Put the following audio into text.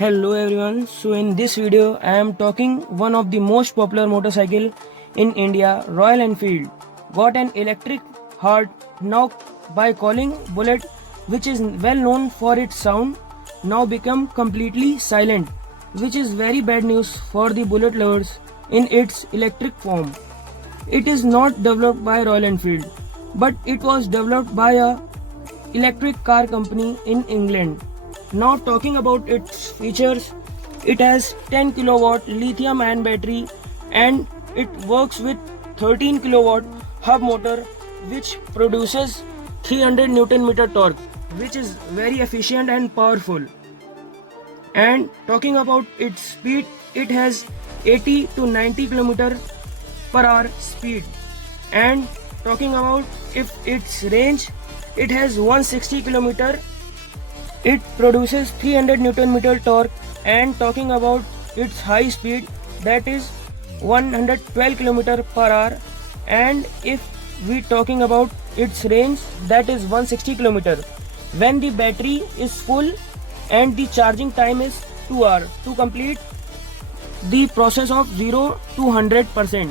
Hello everyone, so in this video I am talking one of the most popular motorcycle in India, Royal Enfield, got an electric heart now by calling Bullet, which is well known for its sound, now become completely silent, which is very bad news for the Bullet lovers in its electric form. It is not developed by Royal Enfield, but it was developed by a electric car company in England. Now talking about its features, it has 10 kilowatt lithium ion battery and it works with 13 kilowatt hub motor which produces 300 Newton meter torque, which is very efficient and powerful. And talking about its speed, it has 80 to 90 km per hour speed. And talking about if its range, it has 160 km. It produces 300 Newton meter torque. And talking about its high speed, that is 112 km per hour. And if we talking about its range, that is 160 km when the battery is full, and the charging time is 2 hours to complete the process of 0 to 100%.